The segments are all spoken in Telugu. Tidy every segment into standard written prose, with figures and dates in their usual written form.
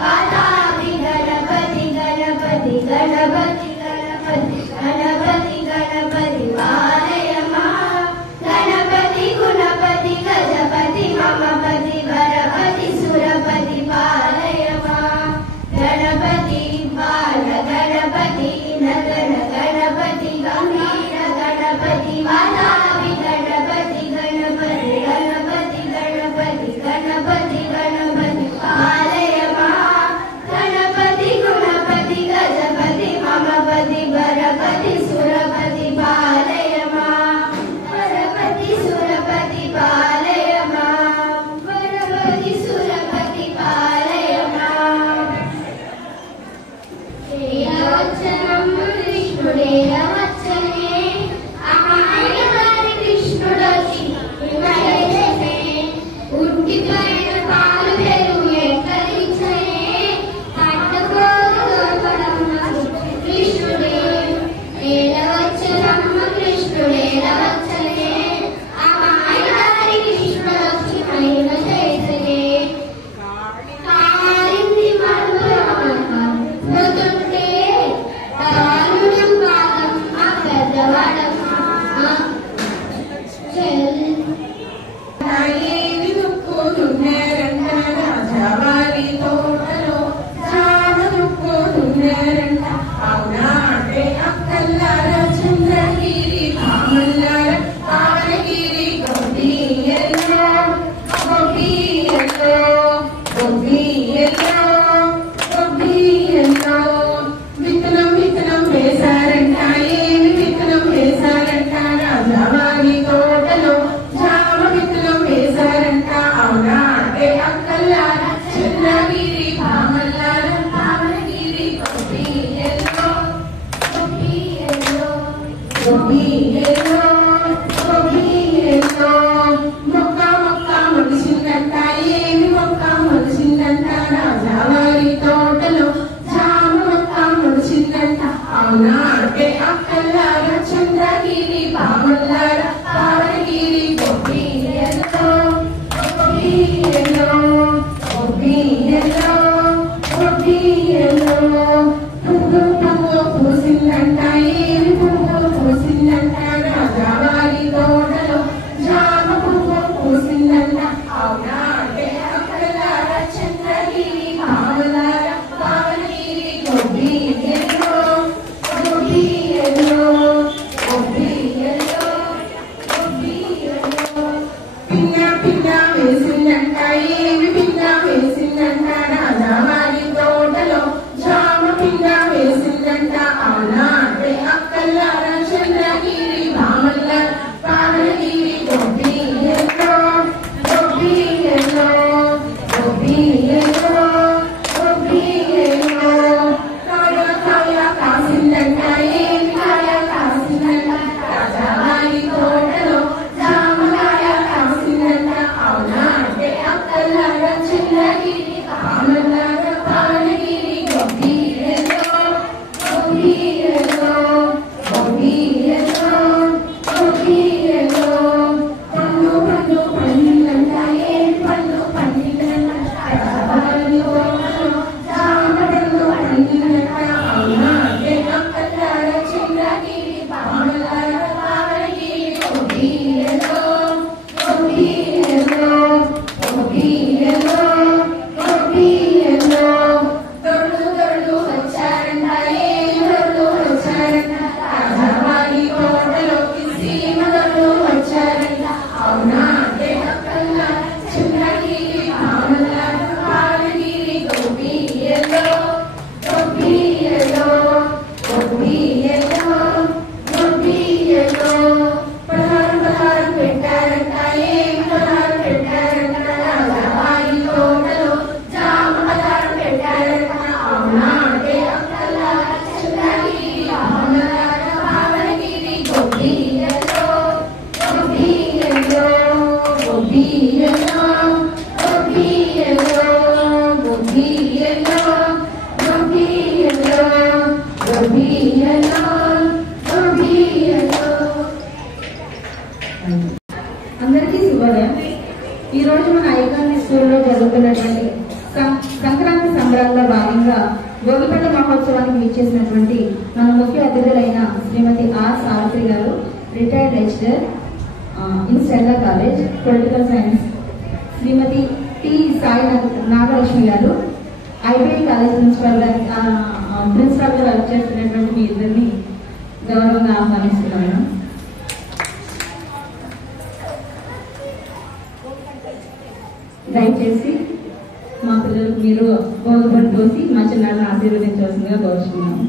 वातापि गणपति गणपति गणपति गणपति गणपति गणपति वालय मां गणपति गुणपति गजपति ममपति वरपति सुरपति पालय मां गणपति बाल गणपति नगन गणपति गंभीर गणपति वातापि गणपति गणपति गणपति गणपति गणपति गणपति पालय मां गणपति गुणपति गजपति ममपति वरपति सुरपति पालय मां वरपति सुरपति पालय मां वरपति सुरपति पालय मां శ్రీరవచనం కృష్ణుడేరవచ్చనే అమాయగారి కృష్ణుడొచ్చి విమలేసనే ఉట్టిపోయిన పాలు పెరుగు ఎక్కడిచ్చనే పట్టుకోగలపడమ్మ కృష్ణుడే ఏరవచ్చనమ్మ కృష్ణుడేరవచ్చనే అమాయగారి కృష్ణుడొచ్చి మహిమ చేసనే కాళింది మరువమ్మ మృదుంటే దారుణం కాదమ్మ పెద్దవాడమ్మ ఏమి దుక్కుతున్నారంట రాజావారి తోటలో జామ దుక్కుతున్నారంట అవునా అంటే అక్కల్లారా చంద్రగిరి భామల్లారా పావనగిరి గొబ్బియల్లో గొబ్బియల్లో గొబ్బియల్లో గొబ్బియల్లో విత్తనం విత్తనం వేశారంట ఏమి విత్తనం వేశారంట రాజావారి తోటలో జామ విత్తనం వేశారంట అవునా అంటే అక్కల్లారా చంద్రగిరి భామల్లారా పావనగిరి గొబ్బియల్లో గొబ్బియల్లో గొబ్బియల్లో గొబ్బియల్లో మొక్క మొక్క మొలిసిందంట ఏమి మొక్క మొలిసిందంట రాజావారి తోటలో జామ మొక్క మొలిసిందంట అవునా అంటే అక్కల్లారా చంద్రగిరి భామల్లారా పావనగిరి గొబ్బియల్లో గొబ్బియల్లో గొబ్బియల్లో గొబ్బియల్లో పువ్వు పువ్వు పూసిందంట ఏమి పువ్వు పూసిందంట రాజావారి తోటలో జామ పువ్వు పూసిందంట అవునా అంటే అక్కల్లారా చంద్రగిరి భామల్లారా పావనగిరి గొబ్బియల్లో గొబ్బియల్లో గొబ్బియల్లో గొబ్బియల్లో పిన్న పిన్న వేసిందంట ఏమి పిన్న వేసిందంట రాజావారి తోటలో జామ పిన్న వేసిందంట అవునా అంటే అక్కల్లారా చంద్రగిరి భామల్లారా పావనగిరి గొబ్బియల్లో గొబ్బియల్లో గొబ్బియల్లో గొబ్బియల్లో కాయ కాయ కాసిందంట ఏమి కాయ కాసిందంట రాజావారి తోటలో జామకాయ కాసిందంట అవునా అంటే అక్కల్లారా చంద్రగిరి భామల్లారా పావనగిరి గొబ్బియల్లో గొబ్బియల్లో గొబ్బియల్లో గొబ్బియల్లో పండు పండు పండిందంట ఏమి పండు పండిందంట రాజావారి తోటలో జామ పండు పండిందంట అవునా అంటే అక్కల్లారా చంద్రగిరి భామల్లారా పావనగిరి గొబ్బియల్లో గొబ్బియల్లో గొబ్బియల్లో గొబ్బియల్లో దొరలు దొరలు వచ్చారంట ఏమి దొరలు వచ్చారంట రాజావారి తోటలోకి సీమ దొరలు వచ్చారంట అవునా అంటే అక్కల్లారా చంద్రగిరి భామల్లారా పావనగిరి గొబ్బియల్లో గొబ్బియల్లో గొబ్బియల్లో గొబ్బియల్లో పదహారు పదహారు పెట్టారంట ఏమి పదహారు పెట్టారంట రాజావారి తోటలో జామ పదహారు పెట్టారంట అవునా అంటే అక్కల్లారా చంద్రగిరి భామల్లారా పావనగిరి గొబ్బియల్లో గొబ్బియల్లో గొబ్బియల్లో గొబ్బియల్లో గొబ్బియల్లో గొబ్బియల్లో గొబ్బియల్లో గొబ్బియల్లో అందరికీ శుభోదయం. ఈ రోజు మన ఐకాన్ స్కూల్లో జరుగుతున్నటువంటి సంక్రాంతి సంబరాల్లో భాగంగా భోగిపండ్ల మహోత్సవానికి విచ్చేసినటువంటి మన ముఖ్య అతిథులైన శ్రీమతి R Savitri garu, retired lecturer in Stella college political science, Shrimati T Sai Nagalakshmi garu, IBI college principal గా వర్క్ చేస్తున్నటువంటి మీ ఇద్దరిని గౌరవంగా ఆహ్వానిస్తున్నాను. దయచేసి మా పిల్లలకు మీరు భోగిపండు పోసి మా చిన్నారిని ఆశీర్వదించవలసిందిగా కోరుతున్నాము.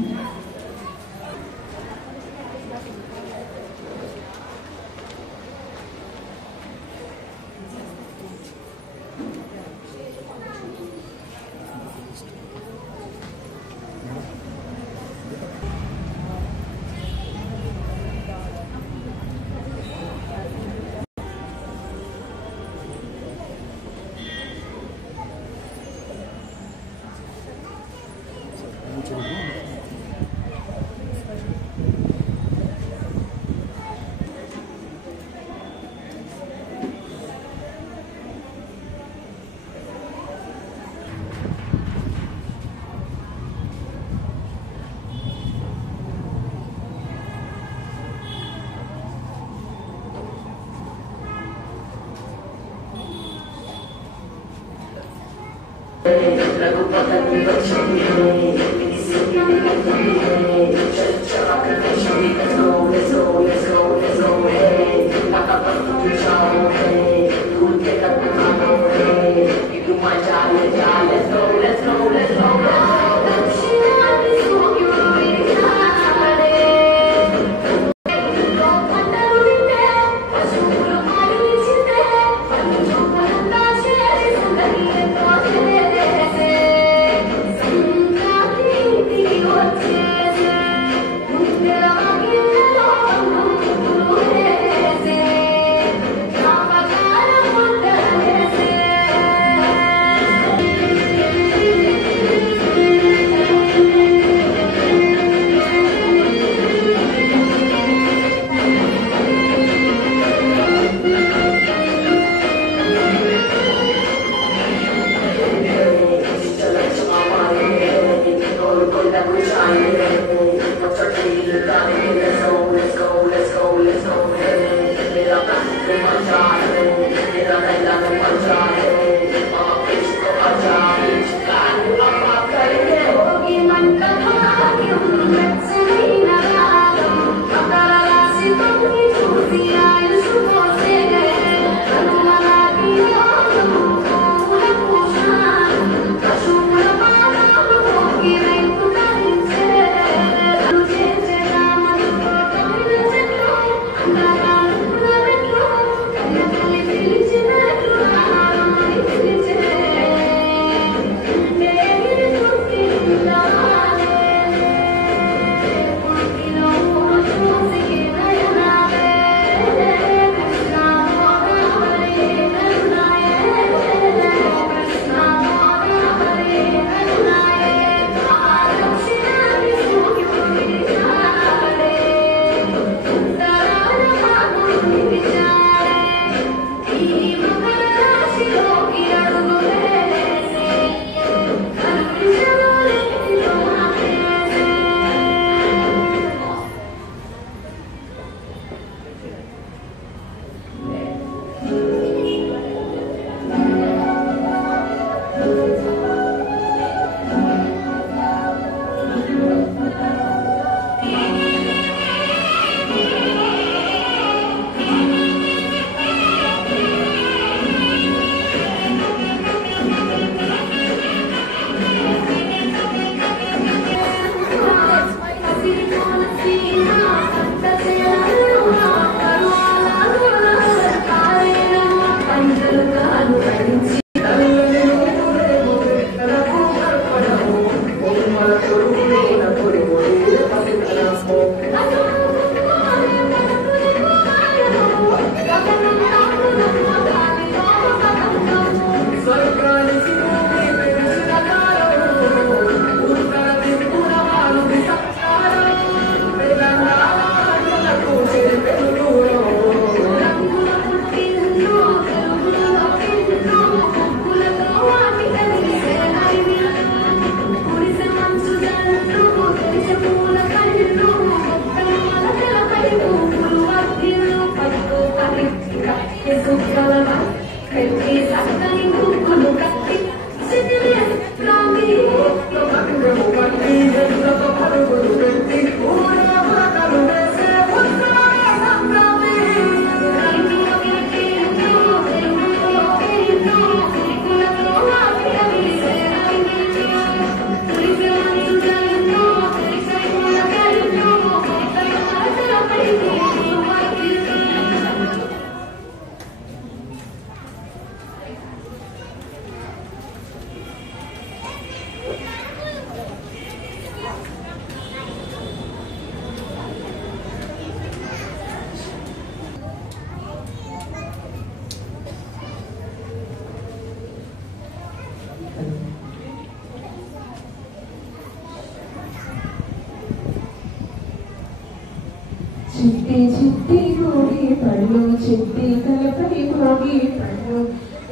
చిట్టి చిట్టి భోగి పళ్ళు చిట్టి తలపై భోగి పళ్ళు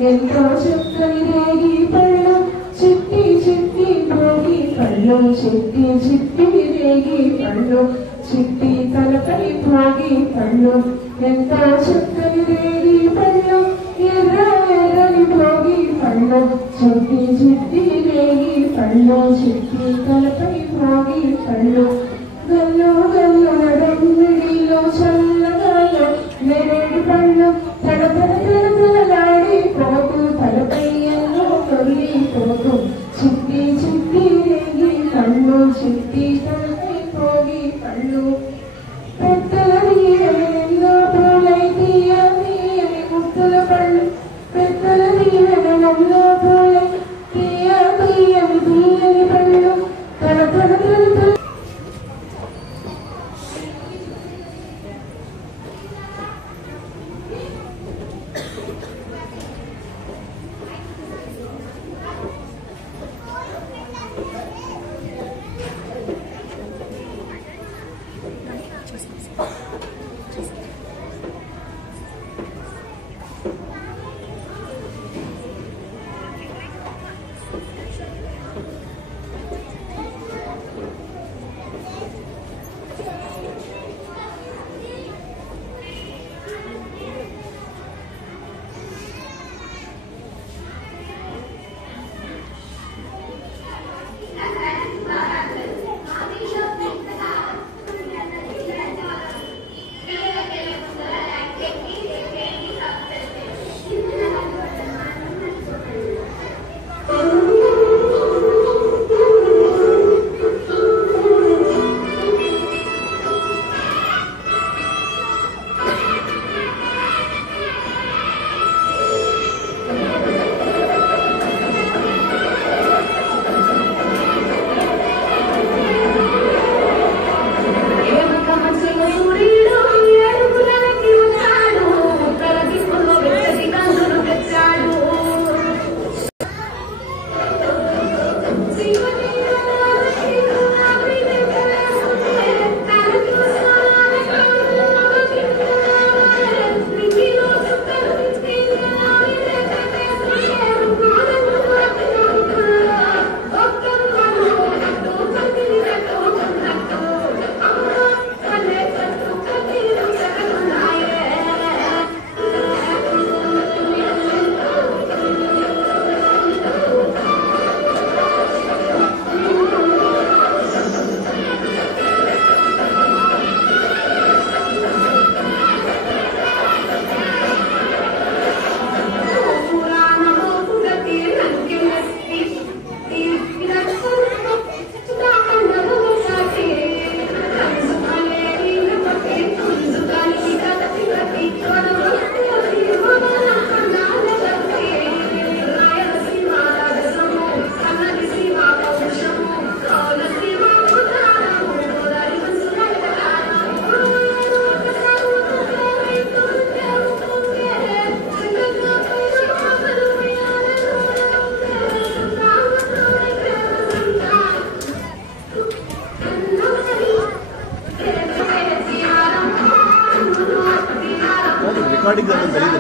ఎంతో చక్కని రేగి పళ్ళు చిట్టి చిట్టి భోగి పళ్ళు చిట్టి చిట్టి రేగి పళ్ళు చిట్టి తలపై భోగి పళ్ళు ఎంతో చక్కని రేగి పళ్ళు ఎర్ర ఎర్రని భోగి పళ్ళు చిట్టి చిట్టి రేగి పళ్ళు చిట్టి తలపై భోగి పళ్ళు గల్లు గల్లు నడమిడిలో చల్లగాలో నేరేడు పళ్ళు తడతడ తడతడలాడి పోతూ తలపై ఎన్నో తొలిపోతూ చిట్టి చిట్టి రేగి పళ్ళు చిట్టి తలపై భోగి పళ్ళు పెద్దలని ఎన్నో పూలై తీయని ముద్దుల పళ్ళు పెద్దలని ఎన్నో పూలై తీయని తీయని పళ్ళు తడతడ తడతడ రికార్డింగ్ తెలియదు.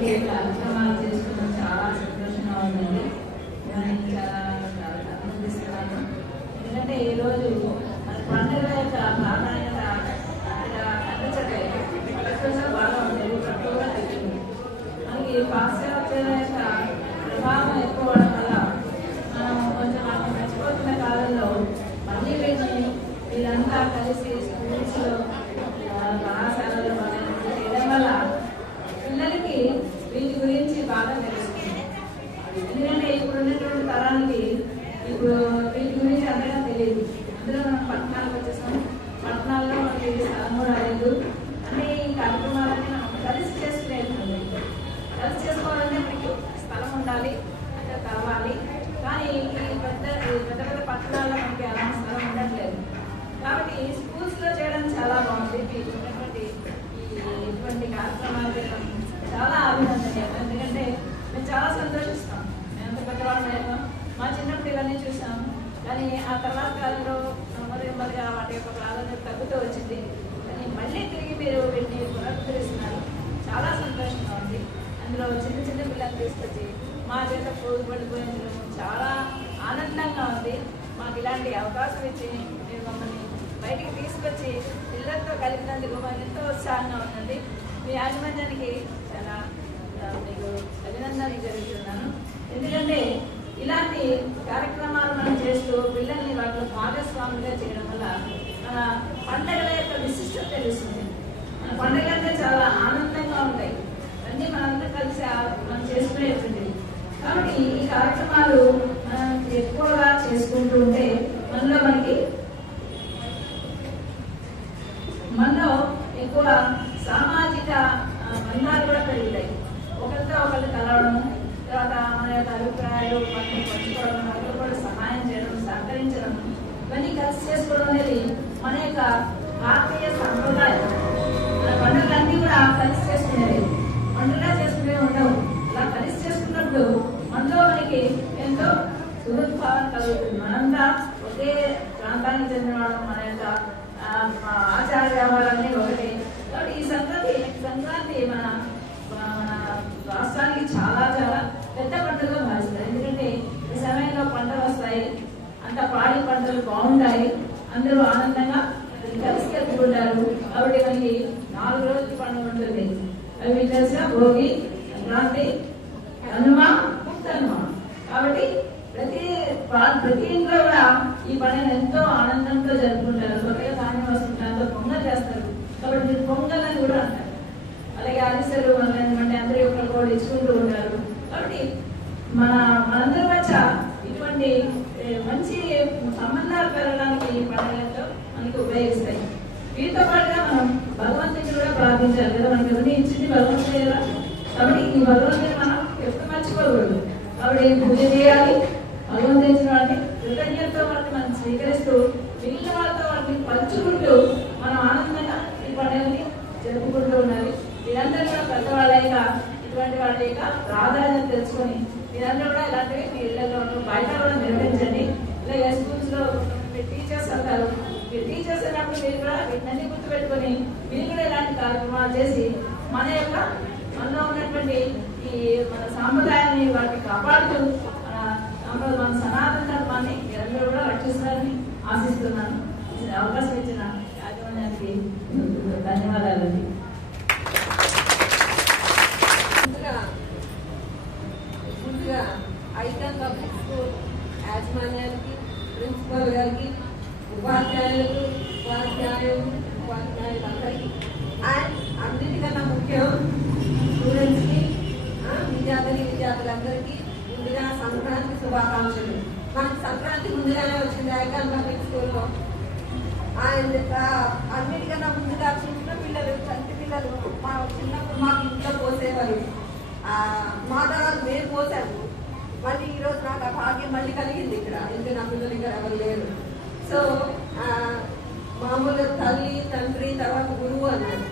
ఇటువంటి కార్యక్రమాలు చేసుకోవడం చాలా సంతోషంగా ఉందండి. నేను చాలా ఆనందిస్తున్నాను. ఎందుకంటే ఈరోజు మన పండుగ యొక్క ప్రాధాన్యత బాగా ఉంటుంది, తక్కువగా తెలిసింది. మనకి పాశ్చాత్యుల యొక్క ప్రభావం ఎక్కువ అవడం వల్ల మనం కొంచెం మనం మర్చిపోతున్న కాలంలో మళ్ళీ వీళ్ళంతా కలిసి స్కూల్స్లో కళాశాలలో చేయడం వల్ల పిల్లలకి వీటి గురించి బాగా తెలుస్తుంది. ఎందుకంటే ఇప్పుడు ఉన్నటువంటి తరానికి ఇప్పుడు వీటి గురించి అంతగా తెలియదు. అందులో మనం పట్టణాలకు వచ్చేసాం, పట్టణాల్లో మనకి స్థలం కూడా లేదు. అంటే ఈ కార్యక్రమాలన్నీ మనం కలిసి చేసుకునేది. కలిసి చేసుకోవాలంటే మనకి స్థలం ఉండాలి, అంటే కలవాలి. కానీ ఈ పెద్ద పెద్ద పట్టణాల్లో మనకి అలాంటి స్థలం ఉండట్లేదు. కాబట్టి స్కూల్స్లో చేయడం చాలా బాగుంది. మీకు ఉన్నటువంటి ఇటువంటి కార్యక్రమాలు చేయడం చాలా అభినందనీయం. ఎందుకంటే మేము చాలా సంతోషిస్తాం. మేము అంత పెద్దవాళ్ళం, మా చిన్నప్పుడు ఇవన్నీ చూసాం. కానీ ఆ తర్వాత కాలంలో నెమ్మదిగా వాటి యొక్క ప్రాధాన్యత తగ్గుతూ వచ్చింది. కానీ మళ్ళీ తిరిగి మీరు వీటిని పునరుద్ధరిస్తున్నారు, చాలా సంతోషంగా ఉంది. అందులో చిన్న చిన్న పిల్లలు తీసుకొచ్చి మా చేత పోగుపడిపోయేందుకు చాలా ఆనందంగా ఉంది. మాకు ఇలాంటి అవకాశం ఇచ్చి మీరు మమ్మల్ని బయటికి తీసుకొచ్చి పిల్లలతో కలిపినందుకు మాకు ఎంతో ఉత్సాహంగా ఉందండి. మీ యాజమాన్యానికి చాలా మీకు అభినందనలు జరుగుతున్నాను. ఎందుకంటే ఇలాంటి కార్యక్రమాలు మనం చేస్తూ పిల్లల్ని వాటిలో భాగస్వాములుగా చేయడం వల్ల మన పండుగల యొక్క విశిష్టత తెలుస్తుంది. మన పండుగలు అంటే చాలా ఆనందంగా ఉంటాయి, అన్నీ మనందరం కలిసి మనం చేసుకునేటువంటివి. కాబట్టి ఈ కార్యక్రమాలు మనం ఎక్కువగా చేసుకుంటూ ఉంటే మనలో ఎక్కువ సామాజిక బంధాలు కూడా పెరుగుతాయి. ఒకరితో ఒకళ్ళు కలవడం, తర్వాత మన యొక్క అభిప్రాయాలు మనల్ని పంచుకోవడం, ఒకరు కూడా సహాయం చేయడం, సహకరించడం, ఇవన్నీ కలిసి చేసుకోవడం అనేది మన యొక్క భారతీయ సంప్రదాయం. మన పండుగలన్నీ కూడా కలిసి చేసుకునేవి, పండుగలా చేసుకునే ఉండవు. ఇలా కలిసి చేసుకున్నప్పుడు మనలో మనకి ఎంతో సుహృద్భావం కలుగుతుంది. మనంతా ఒకే ప్రాంతానికి చెందిన వాళ్ళం, మన యొక్క ఆచార వ్యవహారాలన్నీ ఒకటి. కాబట్టి ఈ సంక్రాంతి మన రాష్ట్రానికి చాలా చాలా పెద్ద పండుగగా భావిస్తారు. ఎందుకంటే ఈ సమయంలో పంటలు వస్తాయి, అంత పాడి పంటలు బాగుంటాయి, అందరూ ఆనందంగా కలిసి కలుపుకుంటారు. కాబట్టి మనకి 4 రోజుల పండుగ ఉంటుంది. అవి మీకు తెలిసిన భోగి, సంక్రాంతి, కనుమ, ముక్కనుమ. కాబట్టి ప్రతి ఇంట్లో కూడా ఈ పండుగను ఎంతో ఆనందంతో జరుపుకుంటారు. కొత్తగా ధాన్యం వస్తుంటారు, పొంగల్ చేస్తారు. కాబట్టి మీరు పొంగల్ అని కూడా అంటారు. అలాగే అరిసెలు అంటే అందరూ ఒకరు ఇచ్చుకుంటూ ఉంటారు. కాబట్టి మనందరి మధ్య ఇటువంటి మంచి సంబంధాలు పెరగడానికి ఈ పండుగలతో మనకి ఉపయోగిస్తాయి. వీటితో పాటుగా మనం భగవంతుని కూడా ప్రార్థించాలి కదా. మనకి ఎవరిని ఇచ్చింది భగవంతుడే కదా. కాబట్టి ఈ భగవంతుని మనం ఎప్పుడు మర్చిపోకూడదు. కాబట్టి పూజ చేయాలి, భగవంతుని ఇచ్చిన వాటిని కృతజ్ఞతతో వాటిని మనం స్వీకరిస్తూ మిగిలిన వాళ్ళతో వాటిని పంచుకుంటూ మనం ఆనందంగా ఈ పండుగని జరుపుకుంటూ ఉండాలి. మీరందరూ కూడా పెద్దవాళ్ళైక ఇటువంటి వాళ్ళ యొక్క ప్రాధాన్యత తెలుసుకొని మీరందరూ కూడా ఇలాంటివి మీ ఇళ్లలో బయట కూడా నిర్వహించండి. ఇలాగే స్కూల్స్ లో మీ టీచర్స్ అంటారు, మీరు టీచర్స్ అయినప్పుడు మీరు కూడా వీటిని గుర్తుపెట్టుకొని మీరు కూడా ఇలాంటి కార్యక్రమాలు చేసి మనలో ఉన్నటువంటి ఈ మన సాంప్రదాయాన్ని వాటిని కాపాడుతూ మన సనాతన ధర్మాన్ని మీరందరూ కూడా రక్షిస్తారని ఆశిస్తున్నాను. అవకాశం ఇచ్చిన యాజమాన్యానికి ధన్యవాదాలండి. ముందుగా ఐకాన్ పబ్లిక్ స్కూల్ యాజమాన్యానికి, ప్రిన్సిపల్ గారికి, ఉపాధ్యాయులందరికీ అండ్ అన్నిటికన్నా ముఖ్యం స్టూడెంట్స్కి, విద్యార్థులందరికీ ముందుగా సంక్రాంతి శుభాకాంక్షలు. మనకి సంక్రాంతి ముందుగానే వచ్చింది ఐకాన్ పబ్లిక్ స్కూల్లో. అండ్ అన్నిటికన్నా ముందుగా చిన్న పిల్లలు, చంటి పిల్లలు మా చిన్నప్పుడు మాకు ఇంట్లో పోసేవారు. మా తర్వాత మేము పోసాము. మళ్ళీ ఈరోజు నాకు ఆ భాగ్యం మళ్ళీ కలిగింది ఇక్కడ. ఎందుకంటే నా పిల్లలు ఇక్కడ ఎవరు లేరు. సో మామూలుగా తల్లి, తండ్రి, తర్వాత గురువు అన్నారు.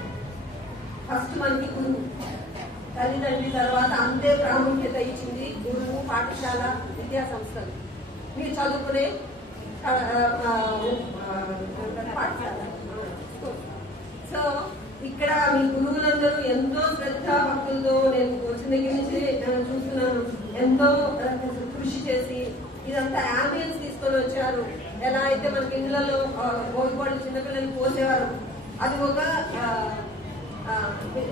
ఫస్ట్ మనకి గురువు, తల్లిదండ్రి తర్వాత అంతే ప్రాముఖ్యత ఇచ్చింది గురువు, పాఠశాల, విద్యా సంస్థలు, మీరు చదువుకునే పాఠశాల. సో ఇక్కడ మీ గురువులందరూ ఎంతో శ్రద్ధ భక్తులతో నేను వచ్చిన వచ్చిన దగ్గర నుంచి నేను చూస్తున్నాను ఎంతో కృషి చేసి ఇదంతా అంబులెన్స్ తీసుకొని వచ్చారు. ఎలా అయితే మనకి ఇళ్లలో భోగిపళ్ళు చిన్నపిల్లలు పోసేవారు, అది ఒక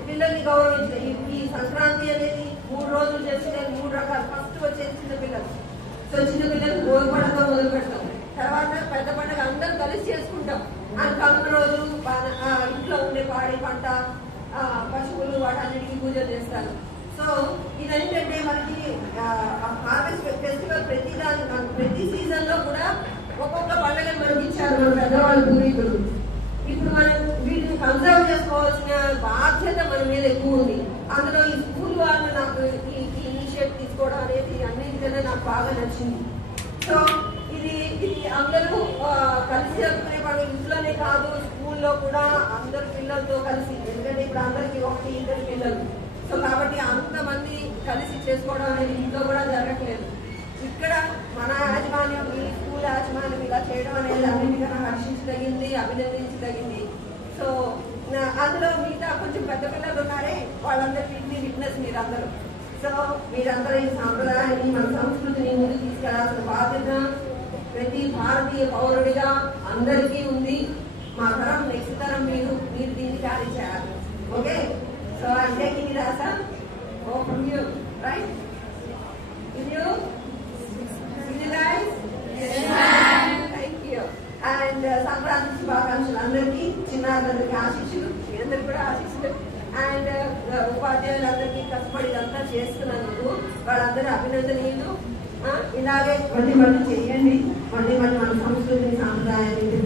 పిల్లల్ని గౌరవించే ఈ సంక్రాంతి అనేది 3 రోజులు చేసిన 3 రకాలు. ఫస్ట్ వచ్చేది చిన్నపిల్లలు. సో చిన్నపిల్లలు భోగిపళ్ళతో మొదలు పెడతాం, తర్వాత పెద్ద పండుగ అందరూ కలిసి చేసుకుంటాం. కనుమ రోజు ఇంట్లో ఉండే పాడి పంట పశువులు వాటన్నిటికీ పూజలు చేస్తారు. సో ఇదేంటంటే మనకి హార్వెస్ట్ ఫెస్టివల్ ప్రతి సీజన్ లో కూడా ఒక్కొక్క పండుగను మనకి ఇచ్చారు మన పెద్దవాళ్ళు పూర్వీకులు. ఇప్పుడు మనం వీటిని కన్సర్వ్ చేసుకోవాల్సిన బాధ్యత మన మీద ఎక్కువ ఉంది. అందులో ఈ స్కూల్ వాళ్ళు నాకు ఈ ఇనిషియేటివ్ తీసుకోవడం అనేది అన్నింటికన్నా నాకు బాగా నచ్చింది. సో ఇది అందరూ కలిసి జరుపుకునే పండుగ. ఇంట్లోనే కాదు, స్కూల్లో కూడా అందరు పిల్లలతో కలిసి, ఎందుకంటే ఇప్పుడు అందరికి 1-2 పిల్లలు. సో కాబట్టి అంతమంది కలిసి చేసుకోవడం అనేది ఇంట్లో కూడా జరగట్లేదు. ఇక్కడ మన యాజమాన్యం, ఈ స్కూల్ యాజమాన్యం ఇలా చేయడం అనేది అన్నిటికన్నా హర్షించదగింది, అభినందించదగింది. సో అందులో మిగతా కొంచెం పెద్ద పిల్లలు ఉన్నారే, వాళ్ళందరికీ విట్నెస్ మీరందరూ. సో మీరందరూ ఈ సాంప్రదాయాన్ని, మన సంస్కృతిని ముందుకు తీసుకెళ్లాల్సిన బాధ్యత ప్రతి భారతీయ పౌరుడిగా అందరికీ ఉంది. మా తరం, నెక్స్ట్ తరం మీరు దీన్ని క్యారీ చేయాలి. Okay, so I'm taking it as from you, right? Will you guys? Thank you. And Sankranti శుభాకాంక్షలు అందరికీ, చిన్నారులందరికీ ఆశీస్సులు, మీ అందరికి కూడా ఆశీస్సులు. అండ్ ఉపాధ్యాయులందరికీ కష్టపడి ఇదంతా చేస్తున్నందుకు వాళ్ళందరూ అభినందనీయులు. ఇలాగే మళ్ళీ చేయండి. మళ్ళీ మన సంస్కృతిని, సాంప్రదాయాన్ని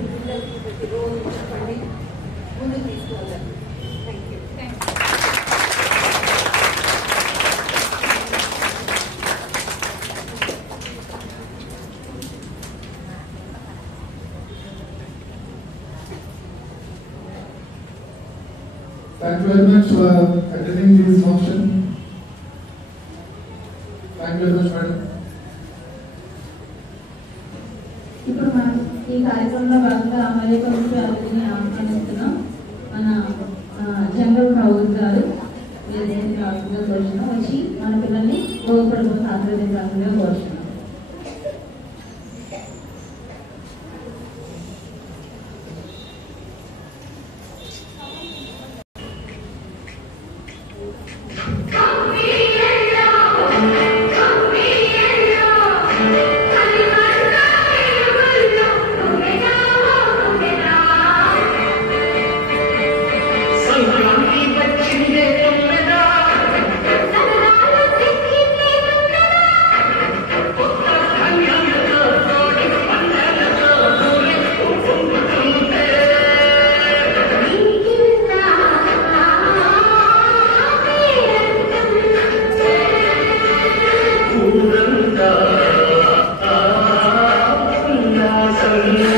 ప్రతిరోజు చెప్పండి, ముందుకు తీసుకువెళ్ళండి. Thank you. Thank you very much for attending this function. Thank you very much, madam. ఇప్పుడు మనం ఈ కార్యక్రమంలో భాగంగా మరి ఒక ముఖ్య అతిథిని ఆహ్వానిస్తున్నాం. మన జంగల్ కౌర్ గారు కోరుచున్నాం, వచ్చి మన పిల్లల్ని భోగిపళ్ళు ఆశీర్వదించాల్సిందిగా కోరుచున్నాం. Sarang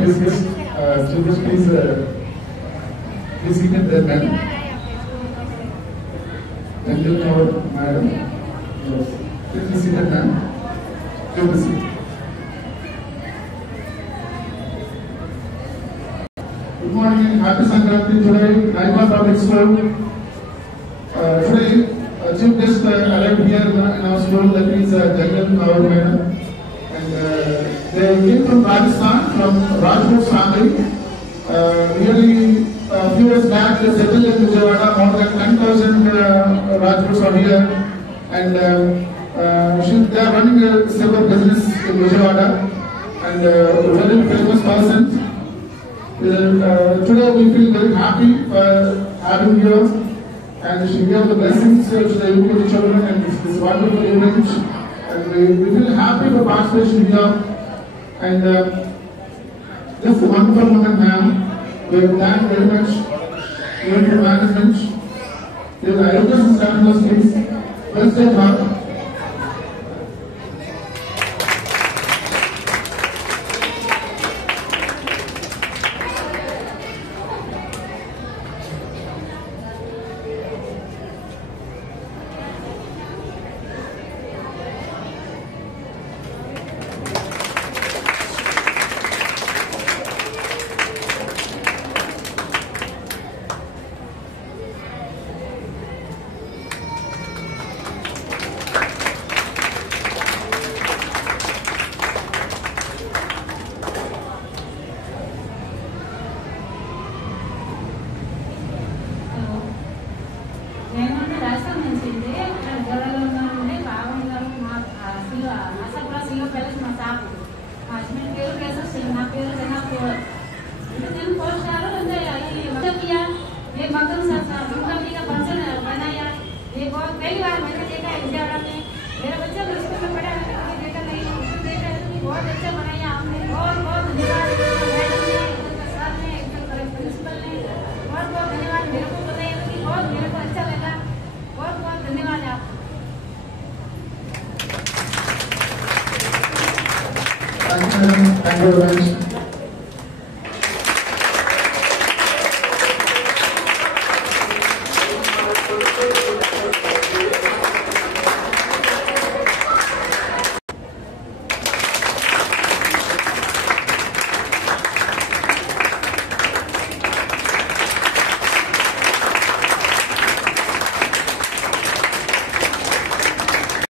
please, please seated there, ma'am. Thank you, madam. Yes. Please be seated, ma'am. Take a seat. Good morning and happy Sankranti today, Naima Public School. Today, Chief Guest arrived here in our school, that is Jangal Kaur Madam. And they came from Rajasthan, from Rajput family. Really, a few years back, they settled in Vijayawada. More than 10,000 Rajputs are here. And they are running a silver business in Vijayawada. And a very famous person. Today we feel very happy for having here, and she gave the blessings to the UPD children and this wonderful event, and we feel happy for participation here, and this is a wonderful moment, ma'am. We thank very much your management. Your elders and standards, please. Well said, ma'am. Thank you very much.